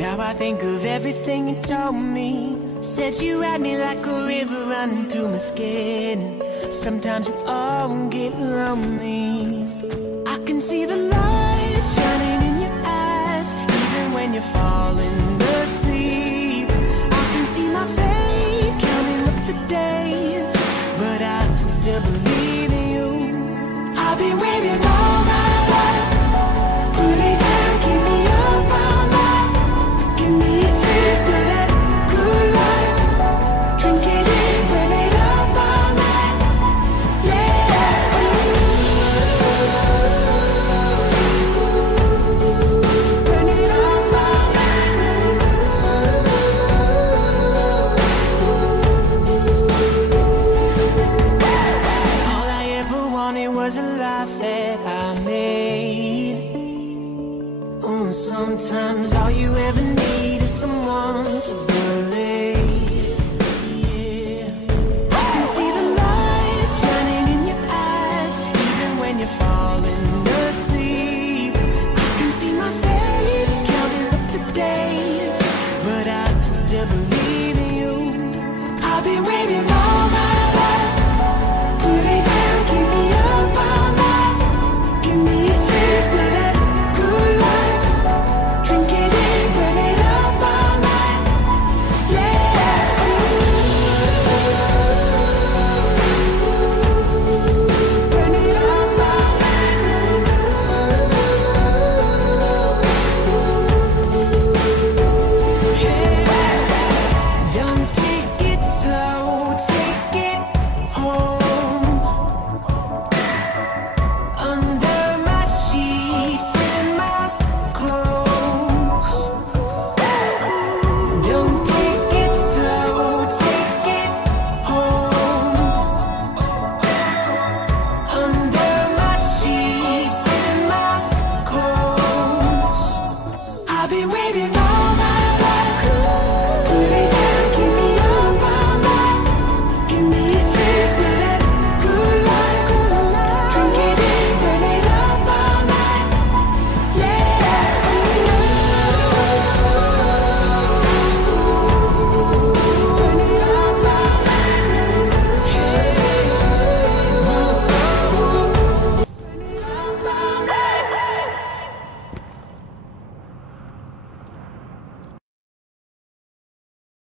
Now I think of everything you told me. Said you had me like a river running through my skin. Sometimes we all get lonely. I can see the light shining in your eyes, even when you're falling asleep. I can see my fate counting up the days, but I still believe in you. I've been waiting all my life. Put it down, keep me up all night. Give me a taste of that good life. Drink it in, burn it up all night. Yeah. Burn it up all night. All I ever wanted was a life that I made. Oh, sometimes all you ever need is someone to believe. Yeah. I can see the light shining in your eyes, even when you're falling asleep. I can see my fate counting up the days, but I still believe in you. I've been waiting all my life. Put it down, keep me up all night. Give me a taste of that good life. Drink it in, burn it up all night. Yeah. Burn it up all night. Yeah. Don't take it slow, take it home. Under my sheets and my clothes. Don't take it slow, take it home. Under my sheets and my clothes. I've been waiting all my